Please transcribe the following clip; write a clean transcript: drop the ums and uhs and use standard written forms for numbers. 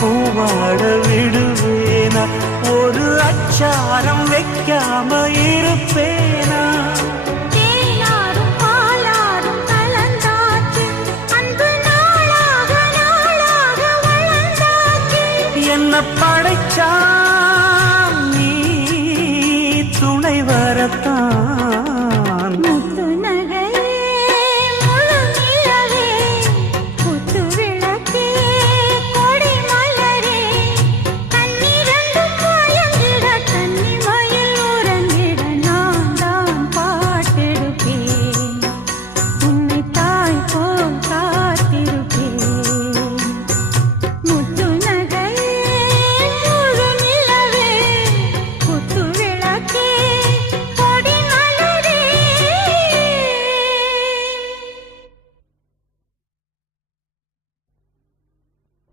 பூவாட விடுவேனா? ஒரு அச்சாரம் வைக்காம இருப்பேனா? தேனாரும் பாலாரும் கலந்தாச்சு, அன்பு நாளாக நாளாக வளர்ந்தாச்சு. என்ன படைச்சா